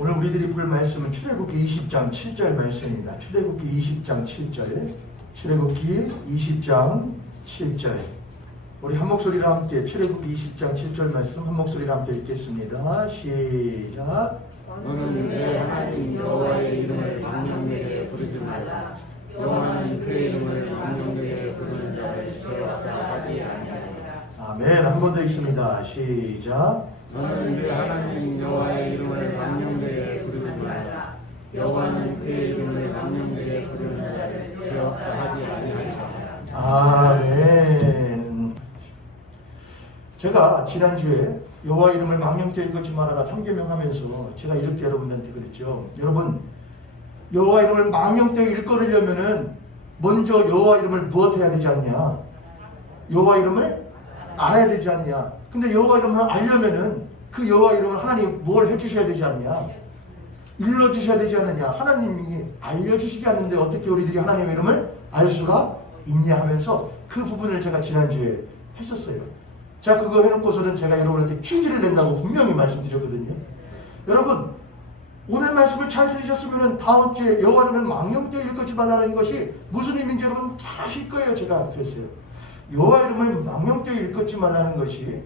오늘 우리들이 볼 말씀은 출애굽기 20장 7절 말씀입니다. 출애굽기 20장 7절. 출애굽기 20장 7절. 우리 한 목소리로 함께 출애굽기 20장 7절 말씀 한 목소리로 함께 읽겠습니다. 시작. 너는 내 하나님 여호와의 이름을 망령되게 부르지 말라. 여호와는 그의 이름을 망령되게 부르는 자를 죄없다 하지 아니하리라. 아멘. 한 번 더 읽습니다. 시작. 너는 내 하나님 여호와의 이름을 망령되게 부르지 말라. 여호와는 그의 이름을 망령되게 부르는 자를 죄없다 하지 아니하리라. 아멘. 제가 지난주에 여호와 이름을 망령되게 읽지 말아라 3계명 하면서 제가 이렇게 여러분들한테 그랬죠. 여러분, 여호와 이름을 망령되게 읽으려면은 먼저 여호와 이름을 무엇 해야 되지 않냐? 여호와 이름을 알아야 되지 않냐? 근데 여호와 이름을 알려면은 그 여호와 이름을 하나님 뭘 해주셔야 되지 않냐? 일러주셔야 되지 않느냐? 하나님이 알려주시지 않는데 어떻게 우리들이 하나님의 이름을 알 수가 있냐 하면서 그 부분을 제가 지난주에 했었어요. 자, 그거 해놓고서는 제가 여러분한테 퀴즈를 낸다고 분명히 말씀드렸거든요. 여러분, 오늘 말씀을 잘 들으셨으면 다음 주에 여호와 이름을 망령되게 읽지 말라는 것이 무슨 의미인지 여러분 잘 아실 거예요. 제가 그랬어요. 여호와 이름을 망령되게 읽지 말라는 것이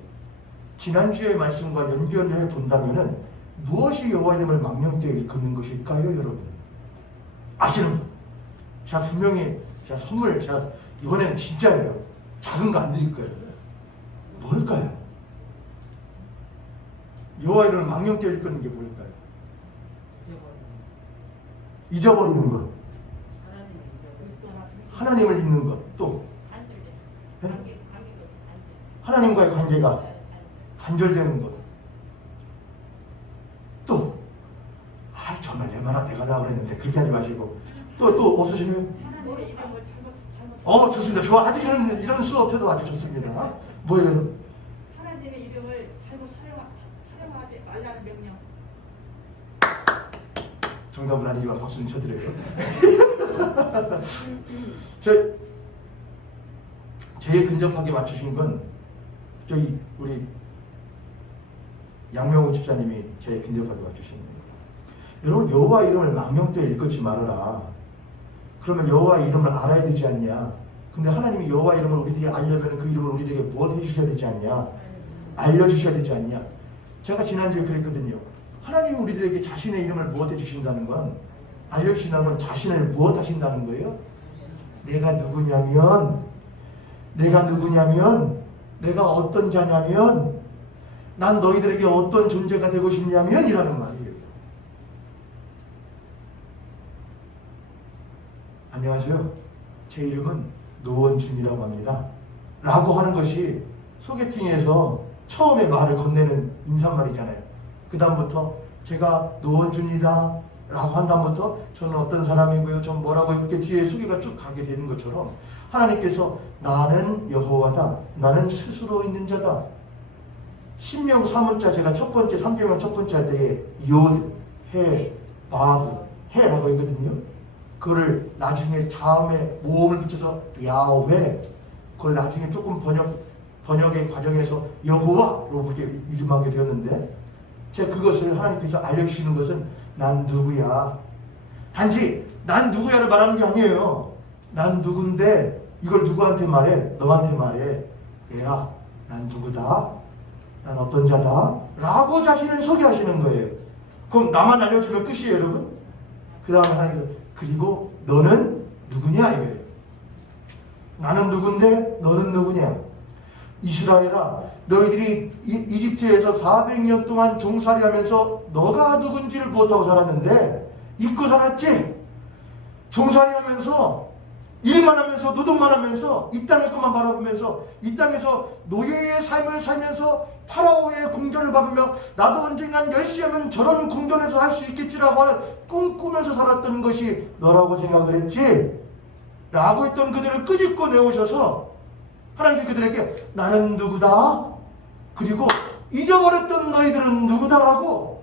지난주의 말씀과 연결을 해본다면은 무엇이 여호와 이름을 망령되게 읽는 것일까요, 여러분? 아시는 분? 자, 분명히 자 선물, 자 이번에는 진짜예요. 작은 거 안 드릴 거예요. 뭘까요? 여호와 이름을 망령되게 읽는 게 뭘까요? 잊어버리는 것. 하나님을 잊는 것. 또 네? 하나님과의 관계가 단절되는 것. 또 정말 내 말아 내가 하려고 그랬는데 그렇게 하지 마시고 또 없으시면 좋습니다. 좋아. 아주 이런 수업태도 아주 좋습니다. 뭐예요? 하나님의 이름을 잘못 사용하지 말라는 명령. 정답은 아니지만 박수는 쳐드려요. 제일 근접하게 맞추신 건 저희 우리 양명우 집사님이 제일 근접하게 맞추신 거예요. 여러분, 여호와 이름을 망령되게 읽지 말아라. 그러면 여호와 이름을 알아야 되지 않냐? 근데 하나님이 여호와 이름을 우리들이 알려면 그 이름을 우리들에게 무엇 해주셔야 되지 않냐? 알려주셔야 되지 않냐? 제가 지난주에 그랬거든요. 하나님이 우리들에게 자신의 이름을 무엇 해주신다는 건, 알려주신다는 건 자신을 무엇 하신다는 거예요? 내가 누구냐면, 내가 어떤 자냐면, 난 너희들에게 어떤 존재가 되고 싶냐면 이라는 말이에요. 안녕하세요. 제 이름은 노원준이라고 합니다. 라고 하는 것이 소개팅에서 처음에 말을 건네는 인사말이잖아요. 그 다음부터 제가 노원준이다 라고 한 다음부터 저는 어떤 사람이고요, 전 뭐라고 이렇게 뒤에 수기가 쭉 가게 되는 것처럼 하나님께서 나는 여호와다, 나는 스스로 있는 자다. 신명 사문자 제가 첫 번째 3계명 첫 번째 할 때에 요드, 해, 바브, 해라고 했거든요. 그거를 나중에 자음에 모음을 붙여서 야훼, 그걸 나중에 조금 번역의 과정에서 여호와로 그렇게 이름하게 되었는데, 제가 그것을 하나님께서 알려주시는 것은 난 누구야, 단지 난 누구야를 말하는 게 아니에요. 난 누군데 이걸 누구한테 말해? 너한테 말해. 얘야, 난 누구다, 난 어떤 자다 라고 자신을 소개하시는 거예요. 그럼 나만 알려주면 끝이에요, 여러분. 그 다음에 하나님께서 그리고 너는 누구냐 이거예요. 나는 누군데 너는 누구냐. 이스라엘아, 너희들이 이집트에서 400년 동안 종살이 하면서 너가 누군지를 못하고 살았는데 잊고 살았지? 종살이 하면서 일만 하면서 노동만 하면서 이 땅의 것만 바라보면서 이 땅에서 노예의 삶을 살면서 파라오의 공전을 받으며 나도 언젠간 열심히 하면 저런 공전에서 할 수 있겠지라고 하는 꿈꾸면서 살았던 것이 너라고 생각을 했지? 라고 했던 그들을 끄집고 내오셔서 하나님께 그들에게 나는 누구다? 그리고 잊어버렸던 너희들은 누구다라고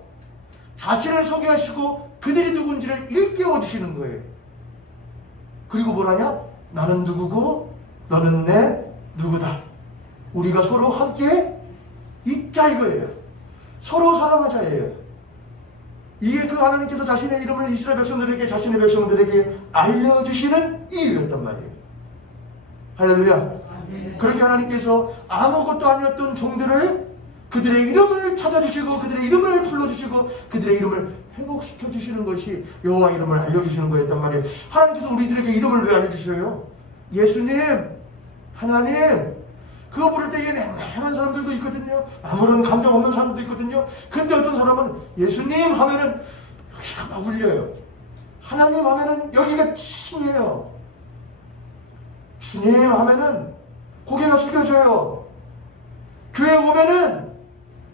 자신을 소개하시고 그들이 누군지를 일깨워 주시는 거예요. 그리고 뭐라냐? 나는 누구고 너는 내 누구다. 우리가 서로 함께 있자 이거예요. 서로 사랑하자예요. 이게 그 하나님께서 자신의 이름을 이스라엘 백성들에게, 자신의 백성들에게 알려주시는 이유였단 말이에요. 할렐루야. 그렇게 하나님께서 아무것도 아니었던 종들을 그들의 이름을 찾아주시고 그들의 이름을 불러주시고 그들의 이름을 회복시켜 주시는 것이 여호와 이름을 알려주시는 거였단 말이에요. 하나님께서 우리들에게 이름을 왜 알려주셔요? 예수님, 하나님, 그거 부를 때에 냉랭한 사람들도 있거든요. 아무런 감정 없는 사람도 있거든요. 근데 어떤 사람은 예수님 하면은 여기가 막 울려요. 하나님 하면은 여기가 칭해요. 주님 하면은 고개가 숙여져요. 교회 오면은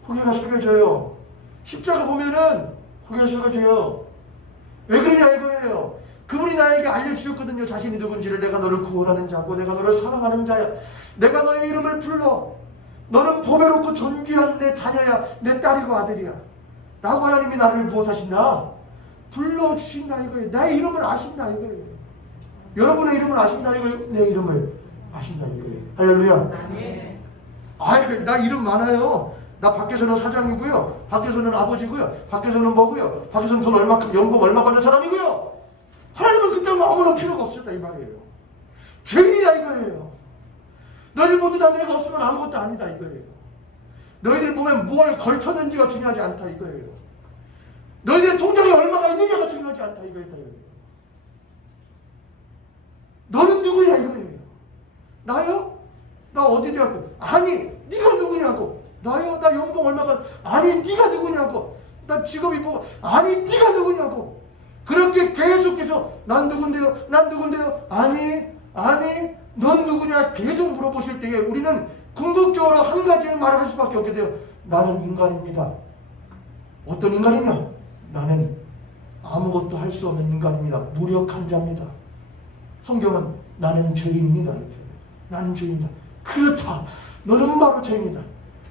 고개가 숙여져요. 십자가 보면은 고개가 숙여져요. 왜 그러냐 이거예요. 그분이 나에게 알려주셨거든요. 자신이 누군지를. 내가 너를 구원하는 자고 내가 너를 사랑하는 자야. 내가 너의 이름을 불러. 너는 보배롭고 존귀한 내 자녀야. 내 딸이고 아들이야. 라고 하나님이 나를 무엇하신다? 불러주신다 이거예요. 나의 이름을 아신다 이거예요. 여러분의 이름을 아신다 이거예요. 내 이름을 아신다 이거예요. 할렐루야. 아이, 나 이름 많아요. 나 밖에서는 사장이고요. 밖에서는 아버지고요. 밖에서는 뭐고요. 밖에서는 돈 얼마큼, 연봉 얼마 받는 사람이고요. 하나님은 그때 아무런 필요가 없었다 이 말이에요. 죄인이다 이거예요. 너희들 모두 다 내가 없으면 아무것도 아니다 이거예요. 너희들 몸에 무엇을 걸쳤는지가 중요하지 않다 이거예요. 너희들의 통장에 얼마가 있느냐가 중요하지 않다 이거예요. 너는 누구냐 이거예요. 나요? 나 어디 대학교? 아니, 네가 누구냐고. 나요? 나 연봉 얼마가? 아니, 네가 누구냐고. 나 직업이 뭐? 아니, 네가 누구냐고. 그렇게 계속해서 난 누군데요? 난 누군데요? 아니, 넌 누구냐? 계속 물어보실 때에 우리는 궁극적으로 한 가지의 말을 할 수밖에 없게 돼요. 나는 인간입니다. 어떤 인간이냐? 나는 아무것도 할 수 없는 인간입니다. 무력한 자입니다. 성경은 나는 죄인입니다. 이렇게. 나는 죄인이다. 그렇다. 너는 바로 죄인이다.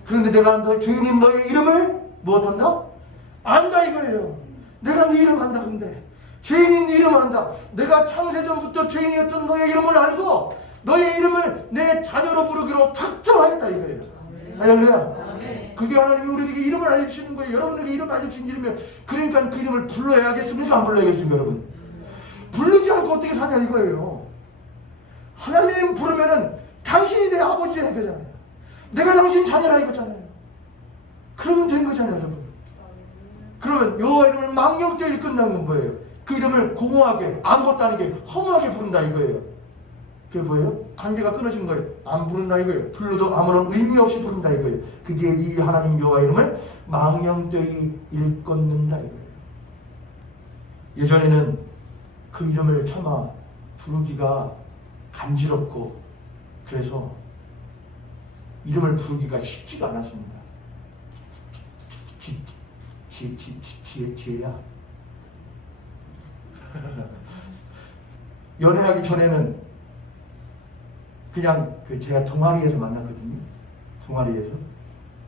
그런데 내가 너 죄인인 너의 이름을 무엇한다? 안다 이거예요. 내가 네 이름 안다. 근데 죄인인 네 이름 안다. 내가 창세전부터 죄인이었던 너의 이름을 알고 너의 이름을 내 자녀로 부르기로 작정하였다 이거예요. 할렐루야. 그게 하나님이 우리에게 이름을 알려주시는 거예요. 여러분에게 이름을 알려주신 이름이면 그러니까 그 이름을 불러야겠습니까? 안 불러야겠습니까? 여러분? 부르지 않고 어떻게 사냐 이거예요. 하나님 부르면은 당신이 내 아버지야 이거잖아요. 내가 당신 자녀라 이거잖아요. 그러면 된 거잖아요 여러분. 그러면 여호와 이름을 망령되이 끝난 건 뭐예요? 그 이름을 공허하게 아무것도 아니게 허무하게 부른다 이거예요. 그게 뭐예요? 관계가 끊어진 거예요. 안 부른다 이거예요. 불러도 아무런 의미 없이 부른다 이거예요. 그게 네 하나님 여호와 이름을 망령되이 일컫는다 이거예요. 예전에는 그 이름을 차마 부르기가 간지럽고 그래서 이름을 부르기가 쉽지가 않았습니다. 지혜야. 연애하기 전에는 그냥 제가 동아리에서 만났거든요. 동아리에서.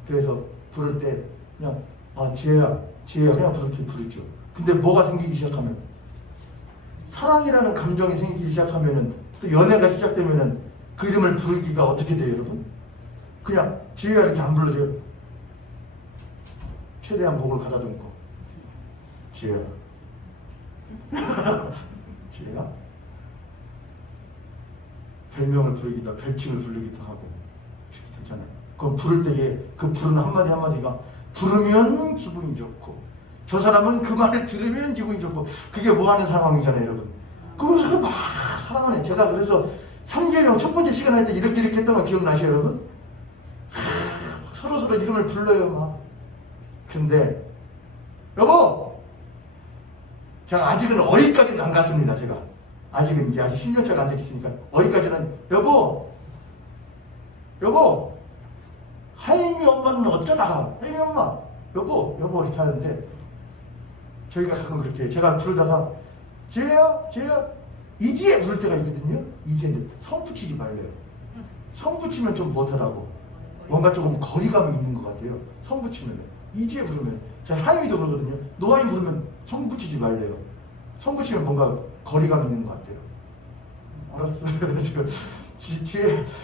그래서 부를 때 그냥 지혜야 그냥 그렇게 부르죠. 근데 뭐가 생기기 시작하면 사랑이라는 감정이 생기기 시작하면은 또 연애가 시작되면은 그 이름을 부르기가 어떻게 돼요 여러분? 그냥 지혜가 이렇게 안 불러줘요. 최대한 목을 가다듬고 지혜야 지혜야 별명을 부르기도 별칭을 부르기도 하고 이렇게 되잖아요. 그럼 부를 때에 그 부르는 한마디 한마디가 부르면 기분이 좋고 저 사람은 그 말을 들으면 기분이 좋고 그게 뭐하는 상황이잖아요 여러분. 그러면서 막 사랑하네. 제가 그래서 3계명 첫 번째 시간 할 때 이렇게 했던 거 기억나시죠 여러분? 서로 이름을 불러요 막. 근데 여보 제가 아직은 어디까지는 안 갔습니다. 제가 아직은 이제 아직 10년차가 안 됐으니까 어디까지는 여보 하임이 엄마는 어쩌다가 하임이 엄마 여보 이렇게 하는데 저희가 가끔 그렇게 제가 부르다가 쟤야 이지혜 부를 때가 있거든요. 이지혜인데 성 붙이지 말래요. 성 붙이면 좀 못하다고 뭔가 조금 거리감이 있는 것 같아요. 성 붙이면 이지혜 부르면 자 하임이도 그러거든요. 노하임 부르면 성 붙이지 말래요. 성 붙이면 뭔가 거리감 있는 것 같아요. 알았어요. 지금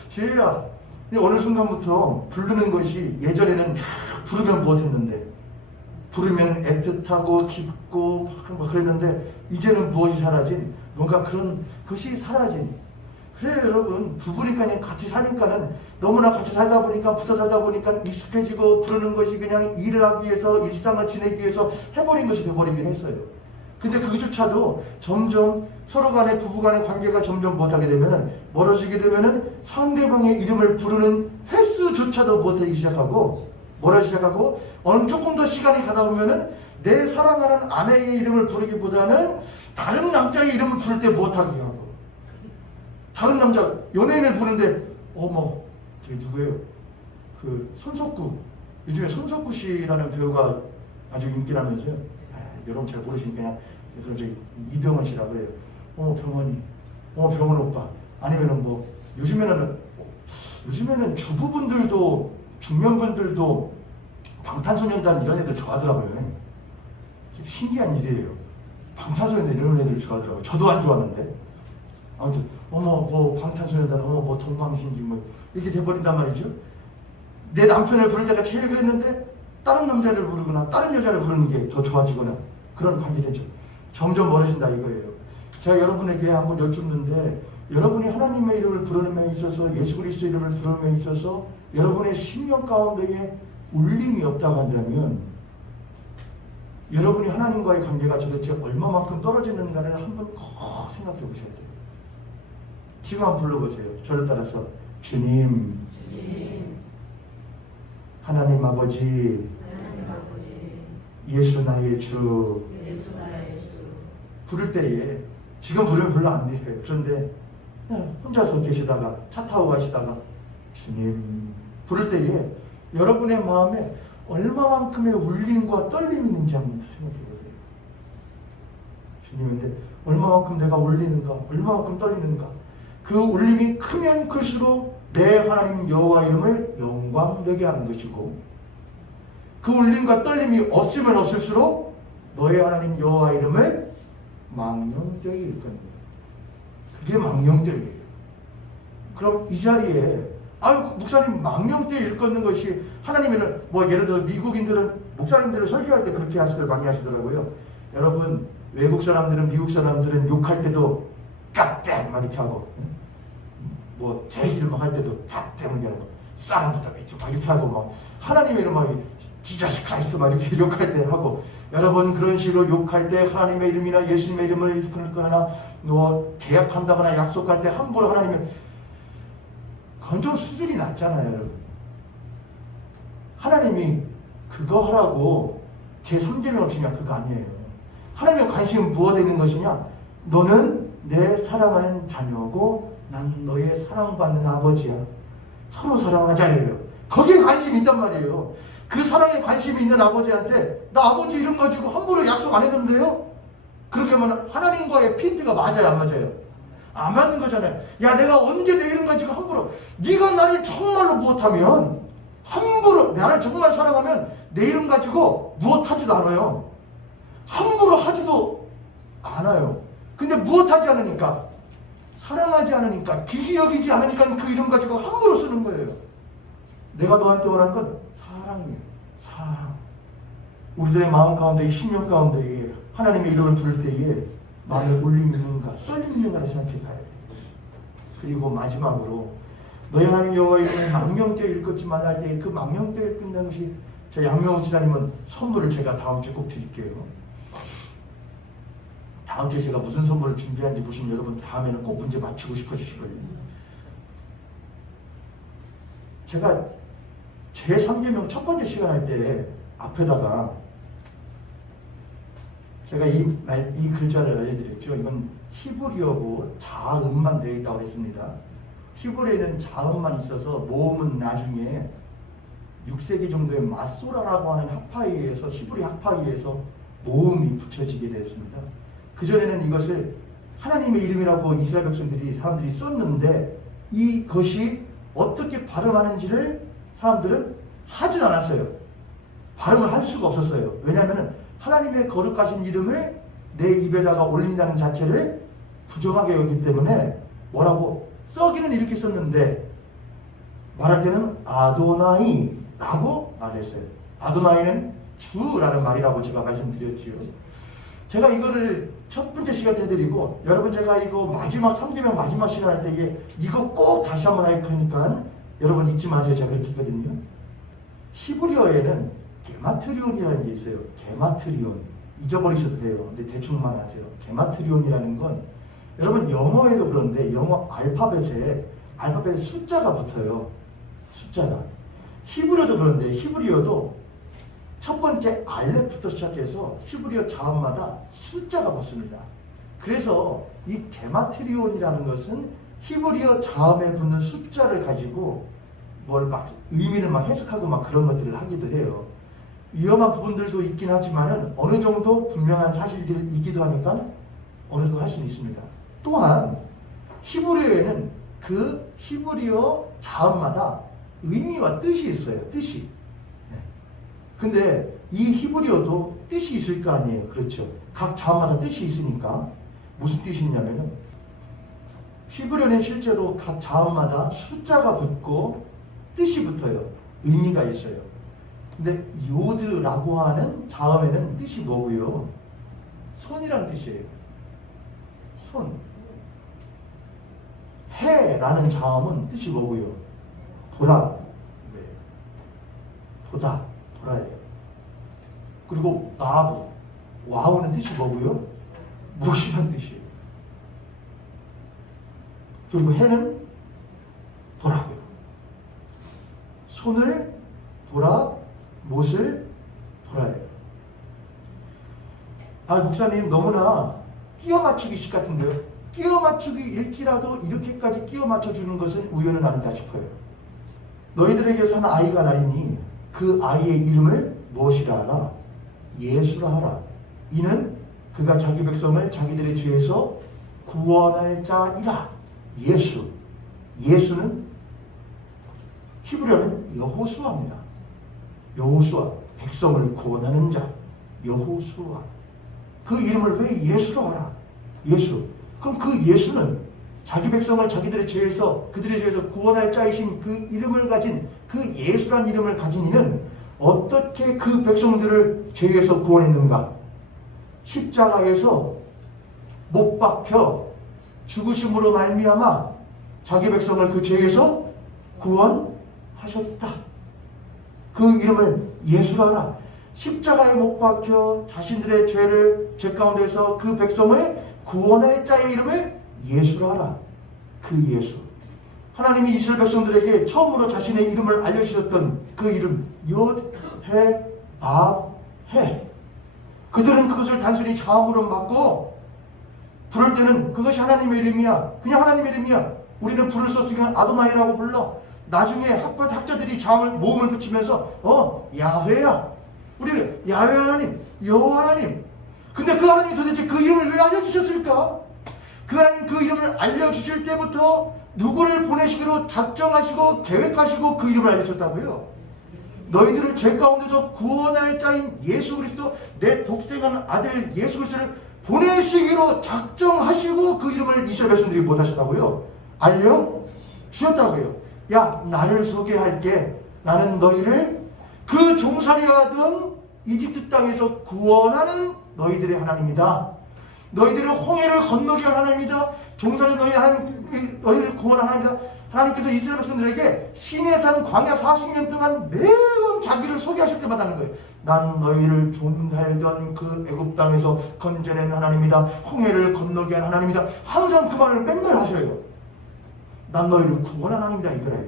지혜야. 근데 어느 순간부터 부르는 것이 예전에는 부르면 못했는데 부르면 애틋하고 깊고 막 그랬는데 이제는 무엇이 사라진? 뭔가 그런 것이 사라진. 그래 여러분, 부부니까 같이 사니까는 너무나 같이 살다 보니까 붙어 살다 보니까 익숙해지고 부르는 것이 그냥 일을 하기 위해서 일상을 지내기 위해서 해버린 것이 돼버리긴 했어요. 근데 그조차도 점점 서로 간의 부부 간의 관계가 점점 못하게 되면은 멀어지게 되면은 상대방의 이름을 부르는 횟수조차도 못하기 시작하고 뭐라 시작하고 어느 조금 더 시간이 가다 보면은 내 사랑하는 아내의 이름을 부르기보다는 다른 남자의 이름을 부를 때 못하게 하고 다른 남자 연예인을 부르는데 어머 저기 누구예요? 그 손석구 요즘에 손석구 씨라는 배우가 아주 인기라면서요. 여러분 잘 모르시니까 그냥 저기 이병헌 씨라 그래요. 병헌이 병헌 오빠 아니면은 뭐 요즘에는 주부분들도 중년분들도 방탄소년단 이런 애들 좋아하더라고요. 신기한 일이에요. 방탄소년단 이런 애들 좋아하더라고요. 저도 안 좋아하는데 아무튼 뭐 방탄소년단 뭐 동방신기 뭐 이렇게 돼버린단 말이죠. 내 남편을 부를 때가 제일 그랬는데 다른 남자를 부르거나 다른 여자를 부르는 게 더 좋아지거나 그런 관계되죠. 점점 멀어진다 이거예요. 제가 여러분에게 한번 여쭙는데 여러분이 하나님의 이름을 부르는 데 있어서 예수 그리스도 이름을 부르는 데 있어서 여러분의 심령 가운데에 울림이 없다고 한다면 여러분이 하나님과의 관계가 도대체 얼마만큼 떨어지는가를 한번 꼭 생각해 보셔야 돼요. 지금 한번 불러보세요. 저를 따라서 주님, 하나님 아버지, 예수 나의 주. 부를 때에 지금 부르면 별로 안 들려요. 그런데 그냥 혼자서 계시다가 차 타고 가시다가 주님 부를 때에 여러분의 마음에 얼마만큼의 울림과 떨림이 있는지 한번 생각해 보세요. 주님인데 얼마만큼 내가 울리는가, 얼마만큼 떨리는가. 그 울림이 크면 클수록 내 하나님 여호와 이름을 영광되게 하는 것이고 그 울림과 떨림이 없으면 없을수록 너의 하나님 여호와 이름을 망령되게 일컫는다. 그게 망령되예요. 그럼 이 자리에 목사님 망령되게 일컫는 것이 하나님을 뭐 예를 들어 미국인들은 목사님들을 설교할 때 그렇게 많이 하시더라고요. 여러분 외국 사람들은 미국 사람들은 욕할 때도 갓댐 막 이렇게 하고 뭐 제일 막 할 때도 갓댐 이렇게 하고 사람보다 맺죠 막 이렇게 하고 막 하나님의 이름 막 지저스 크라이스트 막 이렇게 욕할 때 하고 여러분 그런 식으로 욕할 때 하나님의 이름이나 예수님의 이름을 일컫거나 뭐 계약한다거나 약속할 때 함부로 하나님을 그건 좀 수준이 낮잖아요. 여러분 하나님이 그거 하라고 제 3계명 없으면 그거 아니에요. 하나님의 관심은 무엇에 있는 것이냐? 너는 내 사랑하는 자녀고 난 너의 사랑받는 아버지야. 서로 사랑하자예요. 거기에 관심이 있단 말이에요. 그 사랑에 관심이 있는 아버지한테 나 아버지 이름 가지고 함부로 약속 안 했는데요? 그렇게 하면 하나님과의 핀트가 맞아요 안 맞아요? 안 맞는 거잖아요. 야 내가 언제 내 이름 가지고 함부로 네가 나를 정말로 무엇하면 함부로 나를 정말 사랑하면 내 이름 가지고 무엇하지도 않아요. 함부로 하지도 않아요. 근데 무엇하지 않으니까 사랑하지 않으니까 귀히 여기지 않으니까 그 이름 가지고 함부로 쓰는 거예요. 내가 너한테 원하는 건 사랑이에요. 사랑. 우리들의 마음 가운데 심령 가운데 하나님의 이름을 부를 때에 마음에 울림이 있는가 떨림이 있는가를 생각해 봐야 돼요. 그리고 마지막으로 너희 하나님 여호와 이름을 망령되이 일컫지 말라 할 때 그 망령되이 일컫는 것이 저 양명호 지사님은 선물을 제가 다음 주에 꼭 드릴게요. 다음 주에 제가 무슨 선물을 준비한지 보시면 여러분 다음에는 꼭 문제 맞추고 싶어지실 거예요. 제가 제 3계명 첫 번째 시간 할 때 앞에다가 제가 이 글자를 알려드렸죠. 이건 히브리어고 자음만 되어 있다고 했습니다. 히브리어에는 자음만 있어서 모음은 나중에 6세기 정도의 마소라라고 하는 학파에 의해서 히브리 학파에 의해서 모음이 붙여지게 되었습니다. 그전에는 이것을 하나님의 이름이라고 이스라엘 사람들이 썼는데 이것이 어떻게 발음하는지를 사람들은 하지도 않았어요. 발음을 할 수가 없었어요. 왜냐하면 하나님의 거룩하신 이름을 내 입에다가 올린다는 자체를 부정하게 여기기 때문에 뭐라고 써기는 이렇게 썼는데 말할 때는 아도나이라고 말했어요. 아도나이는 주라는 말이라고 제가 말씀드렸지요. 제가 이거를 첫 번째 시간 때 드리고, 여러분 제가 이거 마지막 3개명 마지막 시간 할 때 이거 꼭 다시 한번 할 거니까 여러분 잊지 마세요. 제가 그렇게 했거든요. 히브리어에는 게마트리온이라는 게 있어요. 게마트리온. 잊어버리셔도 돼요. 근데 대충만 하세요. 게마트리온이라는 건 여러분 영어에도 그런데 영어 알파벳에 숫자가 붙어요. 숫자가. 히브리어도 그런데 히브리어도 첫 번째 알렙부터 시작해서 히브리어 자음마다 숫자가 붙습니다. 그래서 이 게마트리온이라는 것은 히브리어 자음에 붙는 숫자를 가지고 뭘 막 의미를 막 해석하고 막 그런 것들을 하기도 해요. 위험한 부분들도 있긴 하지만은 어느 정도 분명한 사실들이기도 하니까 어느 정도 할 수는 있습니다. 또한 히브리어에는 그 히브리어 자음마다 의미와 뜻이 있어요. 뜻이. 근데 이 히브리어도 뜻이 있을 거 아니에요. 그렇죠. 각 자음마다 뜻이 있으니까 무슨 뜻이 있냐면은 히브리어는 실제로 각 자음마다 숫자가 붙고 뜻이 붙어요. 의미가 있어요. 근데 요드라고 하는 자음에는 뜻이 뭐고요? 손이라는 뜻이에요. 손. 해라는 자음은 뜻이 뭐고요? 보라. 네. 보다. 보라예요. 그리고 나부. 와우는 뜻이 뭐고요? 못이라는 뜻이에요. 그리고 해는 보라고요. 손을 보라, 못을 보라예요. 아, 목사님 너무나 끼워 맞추기식 같은데요. 끼워 맞추기일지라도 이렇게까지 끼워 맞춰주는 것은 우연은 아니다 싶어요. 너희들에게서 한 아이가 나리니 그 아이의 이름을 무엇이라 하라? 예수라 하라. 이는 그가 자기 백성을 자기들의 죄에서 구원할 자이라. 예수. 예수는 히브리어는 여호수아입니다. 여호수아. 백성을 구원하는 자. 여호수아. 그 이름을 왜 예수로 하라? 예수. 그럼 그 예수는 자기 백성을 자기들의 죄에서 그들의 죄에서 구원할 자이신 그 이름을 가진 그 예수란 이름을 가진 이는 어떻게 그 백성들을 죄에서 구원했는가? 십자가에서 못 박혀 죽으심으로 말미암아 자기 백성을 그 죄에서 구원하셨다. 그 이름을 예수라 하라. 십자가에 못 박혀 자신들의 죄 가운데서 그 백성을 구원할 자의 이름을 예수라 하라. 그 예수. 하나님이 이스라엘 백성들에게 처음으로 자신의 이름을 알려주셨던 그 이름 옅, 해. 그들은 그것을 단순히 자음으로 받고 부를 때는 그것이 하나님의 이름이야. 그냥 하나님의 이름이야. 우리는 부를 수 없으니까 아도나이라고 불러. 나중에 학자들이 자음을 모음을 붙이면서 야훼야. 우리는 야훼 하나님, 여호와 하나님. 근데 그 하나님이 도대체 그 이름을 왜 알려주셨을까? 그 하나님 그 이름을 알려주실 때부터 누구를 보내시기로 작정하시고 계획하시고 그 이름을 알려주셨다고요. 너희들을 죄 가운데서 구원할 자인 예수 그리스도, 내 독생한 아들 예수 그리스도를 보내시기로 작정하시고 그 이름을 이스라엘 백성들이 못하셨다고요. 알려주셨다고요. 야, 나를 소개할게. 나는 너희를 그 종살이하던 이집트 땅에서 구원하는 너희들의 하나님이다. 너희들을 홍해를 건너게 한 하나님이다. 종살이 너희를 구원한 하나님이다. 하나님께서 이스라엘 백성들에게 시내산 광야 40년 동안 매번 자기를 소개하실 때마다 하는 거예요. 난 너희를 종살던 그 애굽 땅에서 건져낸 하나님이다. 홍해를 건너게 한 하나님이다. 항상 그 말을 맨날 하셔요. 난 너희를 구원한 하나님이다 이거예요.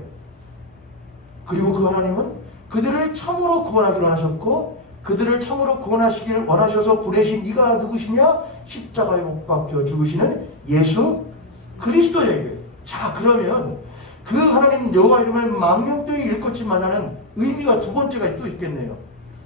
그리고 그 하나님은 그들을 참으로 구원하기로 하셨고 그들을 참으로 구원하시기를 원하셔서 보내신 이가 누구시냐? 십자가에 못 박혀 죽으시는 예수 그리스도예요. 자, 그러면 그 하나님 여호와 이름을 망명되이 일컫지만 하는 의미가 두 번째가 또 있겠네요.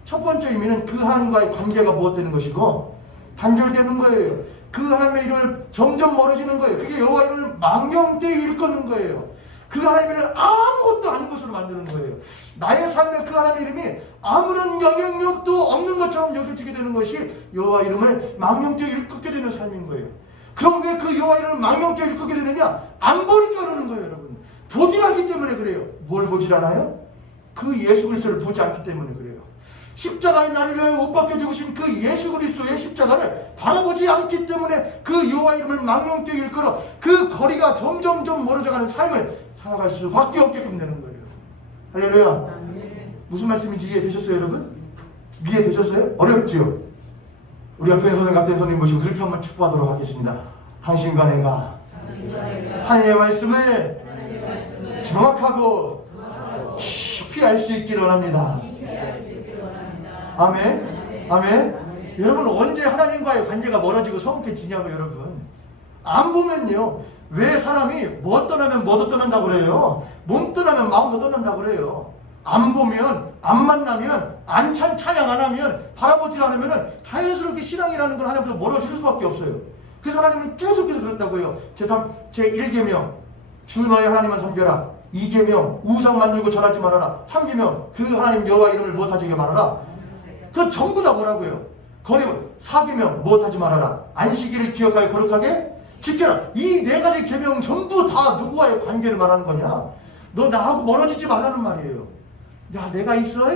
첫 번째 의미는 그 하나님과의 관계가 무엇되는 것이고 단절되는 거예요. 그 하나님의 이름을 점점 멀어지는 거예요. 그게 여호와 이름을 망명되이 일컫는 거예요. 그 하나님을 아무것도 아닌 것으로 만드는 거예요. 나의 삶에 그 하나님의 이름이 아무런 영향력도 없는 것처럼 여겨지게 되는 것이 여호와 이름을 망명되이 일컫게 되는 삶인 거예요. 그럼 왜 그 여호와 이름을 망명되이 일컫게 되느냐? 안 보니까 그러는 거예요, 여러분. 보지 않기 때문에 그래요. 뭘 보질 않아요? 그 예수 그리스도를 보지 않기 때문에 그래요. 십자가에 나를 위하여 못 박혀 죽으신 그 예수 그리스도의 십자가를 바라보지 않기 때문에 그 여호와 이름을 망령되이 일컬어 그 거리가 점점점 멀어져가는 삶을 살아갈 수밖에 없게끔 되는 거예요. 할렐루야. 무슨 말씀인지 이해되셨어요, 여러분? 이해되셨어요? 어렵죠? 우리 옆에 선생님, 같은 선생님 모시고 그렇게 한번 축복하도록 하겠습니다. 당신과 내가 하나님의 말씀을 정확하고 깊이 알 수 있기를 원합니다. 아멘. 아멘. 여러분, 언제 하나님과의 관계가 멀어지고 성숙해지냐고, 여러분. 안 보면요, 왜 사람이 뭐 떠나면 뭐도 떠난다고 그래요? 몸 떠나면 마음도 떠난다고 그래요. 안 보면, 안 만나면, 안 찬양 안 하면, 바라보지 않으면 자연스럽게 신앙이라는 건 하나님부터 멀어질 수밖에 없어요. 그래서 하나님은 계속해서 그랬다고요. 제1계명 주 너의 하나님만 섬겨라. 2계명 우상 만들고 절하지 말아라. 3계명 그 하나님 여호와 이름을 무엇하지 말아라. 그 전부 다 뭐라고요? 거리면 4계명 무엇하지 말아라. 안식일을 기억하여 거룩하게 지켜라. 이 4가지 계명 전부 다 누구와의 관계를 말하는 거냐? 너 나하고 멀어지지 말라는 말이에요. 야, 내가 있어?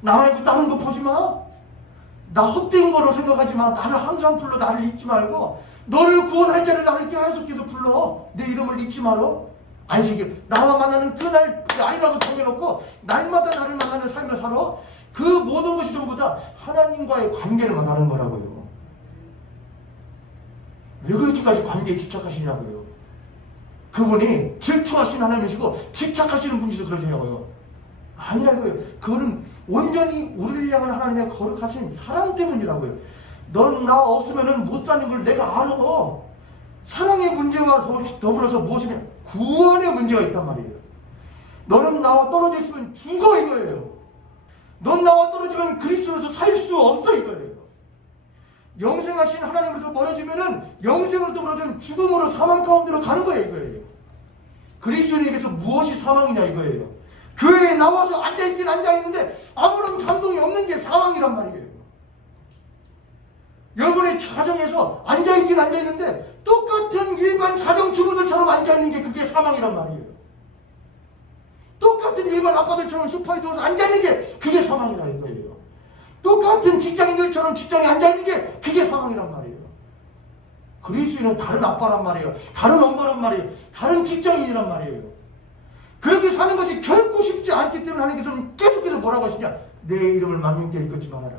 나 말고 다른 거 보지 마. 나 헛된 거로 생각하지 마. 나를 항상 불러. 나를 잊지 말고 너를 구원할 자를 나를 계속해서 불러. 내 이름을 잊지 말어. 안식일 나와 만나는 그날 아니라고 정해놓고 날마다 나를 만나는 삶을 살아. 그 모든 것이 전부 다 하나님과의 관계를 말하는 거라고요. 왜 그렇게까지 관계에 집착하시냐고요. 그분이 질투하신 하나님이시고 집착하시는 분이서 그러시냐고요. 아니라고요. 그거는 온전히 우리를 향한 하나님의 거룩하신 사랑 때문이라고요. 넌 나 없으면 못 사는 걸 내가 알아. 사랑의 문제와 더불어서 무엇이냐? 구원의 문제가 있단 말이에요. 너는 나와 떨어져 있으면 죽어, 이거예요. 넌 나와 떨어지면 그리스도로서 살 수 없어, 이거예요. 영생하신 하나님으로서 멀어지면은 영생으로부터 멀어지면 죽음으로 사망 가운데로 가는 거예요, 이거예요. 그리스도인에게서 무엇이 사망이냐, 이거예요. 교회에 나와서 앉아있긴 앉아있는데 아무런 감동이 없는 게 사망이란 말이에요. 여러분의 가정에서 앉아있긴 앉아있는데 똑같은 일반 가정 주부들처럼 앉아있는 게 그게 사망이란 말이에요. 똑같은 일반 아빠들처럼 소파에 누워서 앉아있는 게 그게 사망이라는 거예요. 똑같은 직장인들처럼 직장에 앉아있는 게 그게 사망이란 말이에요. 그리스도인은 다른 아빠란 말이에요. 다른 엄마란 말이에요. 다른 직장인이란 말이에요. 그렇게 사는 것이 결코 쉽지 않기 때문에 하나님께서는 계속해서 뭐라고 하시냐? 내 이름을 망령되이 일컫지 말아라.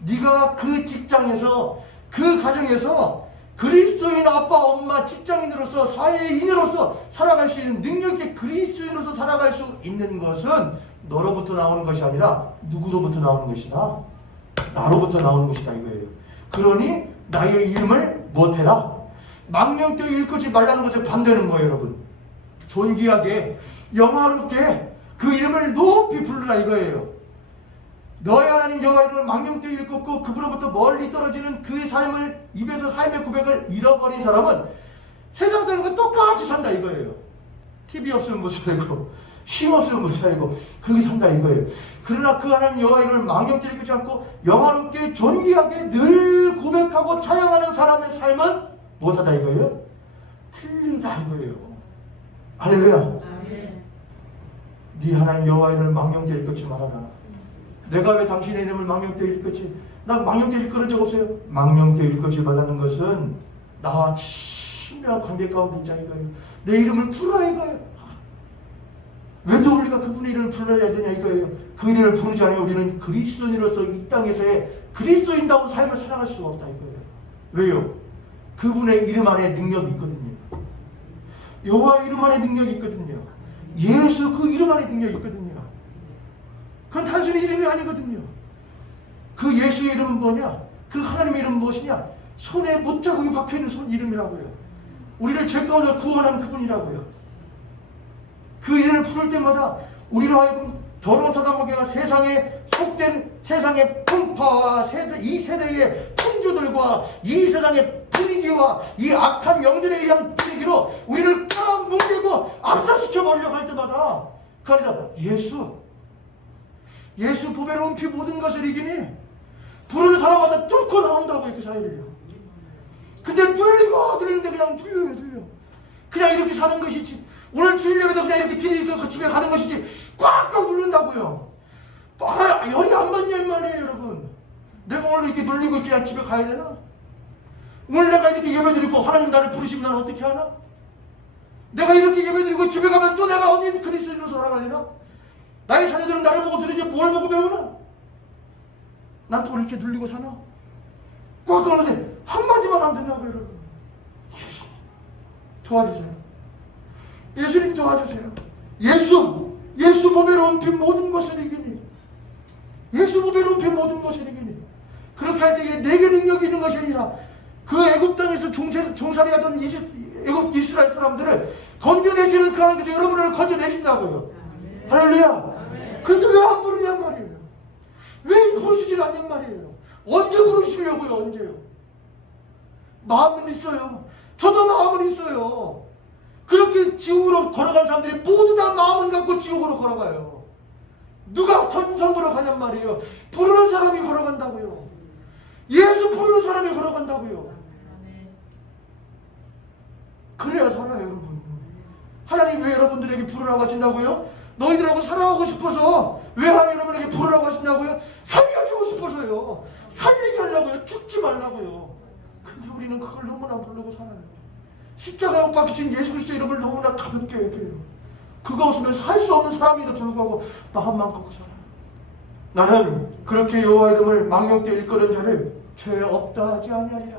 네가 그 직장에서 그 가정에서 그리스도인 아빠 엄마 직장인으로서 사회인으로서 살아갈 수 있는 능력의 그리스도인으로서 살아갈 수 있는 것은 너로부터 나오는 것이 아니라 누구로부터 나오는 것이다? 나로부터 나오는 것이다, 이거예요. 그러니 나의 이름을 못해라. 망령되이 일컫지 말라는 것에 반대는 뭐예요, 여러분? 존귀하게 영화롭게 그 이름을 높이 부르라, 이거예요. 너의 하나님 여호와 이름을 망령되이 일컫고 그분으로부터 멀리 떨어지는 그 삶을 입에서 삶의 고백을 잃어버린 사람은 세상 사람과 똑같이 산다, 이거예요. TV 없으면 못 살고 쉼 없으면 못 살고 그렇게 산다, 이거예요. 그러나 그 하나님 여호와 이름을 망령되이 일컫지 않고 영화롭게 존귀하게 늘 고백하고 찬양하는 사람의 삶은 무엇하다, 이거예요? 틀리다, 이거예요. 할렐루야. 네 하나님 여호와 이름을 망령되이 일컫지 말아라. 내가 왜 당신의 이름을 망령되이 일컫지? 나 망령되이 일컬은 적 없어요. 망령되이 일컬지 말라는 것은 나와 친밀한 관계 가운데 있자, 이거예요. 내 이름을 부르라, 이거예요. 왜 또 우리가 그분의 이름을 불러야 되냐, 이거예요. 그 이름을 부르지 않으면 우리는 그리스도인으로서 이 땅에서의 그리스도인다운 삶을 살아갈 수가 없다, 이거예요. 왜요? 그분의 이름 안에 능력이 있거든요. 여호와의 이름 안에 능력이 있거든요. 예수 그 이름 안에 능력이 있거든요. 그건 단순히 이름이 아니거든요. 그 예수의 이름은 뭐냐? 그 하나님의 이름은 무엇이냐? 손에 못자국이 박혀있는 손 이름이라고요. 우리를 죄 가운데 구원한 그분이라고요. 그 이름을 부를 때마다 우리로 하여금 더러운 사단마귀가 세상에 속된 세상의 풍파와 이 세대의 풍조들과 이 세상의 분위기와 이 악한 영들에 의한 분위기로 우리를 끌어뭉개고 압살시켜버리려고 할 때마다 그래서 예수 보배로운 피 모든 것을 이기니 부르는 사람마다 뚫고 나온다고요, 그 사이를요. 근데 들리는데 그냥 들려. 그냥 이렇게 사는 것이지. 오늘 주일예배도 그냥 이렇게 집에 가는 것이지 꽉꽉 누른다고요. 열이 안 받냐 이 말이에요 여러분. 내가 오늘 이렇게 눌리고 그냥 집에 가야 되나? 오늘 내가 이렇게 예배드리고 하나님 나를 부르시면 나는 어떻게 하나? 내가 이렇게 예배드리고 집에 가면 또 내가 어디 그리스도인으로 살아가야 되나? 나의 자녀들은 나를 보고 도대체 뭘 보고 배우나? 난 또 이렇게 눌리고 사나? 꼭 그러는데 한마디만 하면 된다고요 여러분. 예수님 도와주세요. 예수님 도와주세요. 예수 보배로 옮긴 모든 것을 이기니, 예수 보배로 옮긴 모든 것을 이기니. 그렇게 할 때에 내게 능력이 있는 것이 아니라 그 애굽 땅에서 종살이하던 애굽 이스라엘 사람들을 건져내시는 그 하나님께서 여러분을 건져내신다고요. 할렐루야. 근데 왜 안 부르냔 말이에요. 왜 부르시질 않냔 말이에요. 언제 부르시려고요? 언제요? 마음은 있어요. 저도 마음은 있어요. 그렇게 지옥으로 걸어간 사람들이 모두 다 마음을 갖고 지옥으로 걸어가요. 누가 전성으로 가냔 말이에요. 부르는 사람이 걸어간다고요. 예수 부르는 사람이 걸어간다고요. 그래야 살아요 여러분. 하나님 왜 여러분들에게 부르라고 하신다고요? 너희들하고 살아가고 싶어서. 왜 하나님 여러분에게 부르라고 하신다고요? 살려주고 싶어서요. 살리게 하려고요. 죽지 말라고요. 근데 우리는 그걸 너무나 모르고 살아요. 십자가에 못 박히신 예수 그리스도 이름을 너무나 가볍게 여겨요. 그거 없으면 살 수 없는 사람에도 불구하고 마음만 갖고 살아요. 나는 그렇게 여호와 이름을 망령되이 일컫는 자를 죄 없다 하지 아니하리라.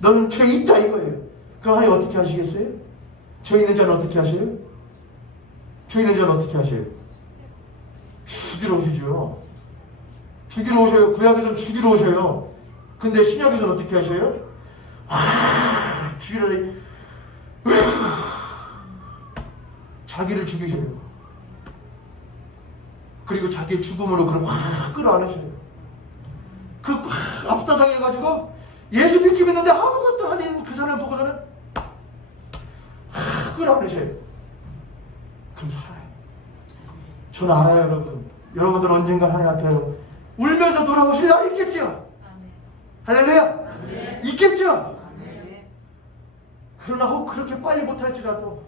너는 죄 있다 이거예요. 그럼 하나님 어떻게 하시겠어요? 죄 있는 자는 어떻게 하세요? 죄 있는 자는 어떻게 하세요? 죽이러 오시죠. 죽이러 오셔요. 구약에서는 죽이러 오셔요. 근데 신약에서는 어떻게 하셔요? 죽이러 자기를 죽이셔요. 그리고 자기의 죽음으로 그걸 확 끌어안으셔요. 그 압사당해가지고 예수 믿기 믿는데 아무것도 아닌 그 사람을 보고서는 확 끌어안으셔요. 그럼 살아요. 저는 알아요 여러분. 여러분들 언젠가 하나님 앞에 울면서 돌아오실 날이 있겠죠? 할렐루야? 있겠죠? 그러나 혹 그렇게 빨리 못할지라도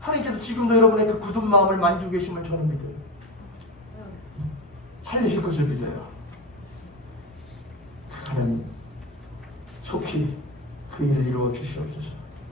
하나님께서 지금도 여러분의 그 굳은 마음을 만지고 계심을 저는 믿어요. 살리실 것을 믿어요. 하나님 속히 그 일을 이루어 주시옵소서.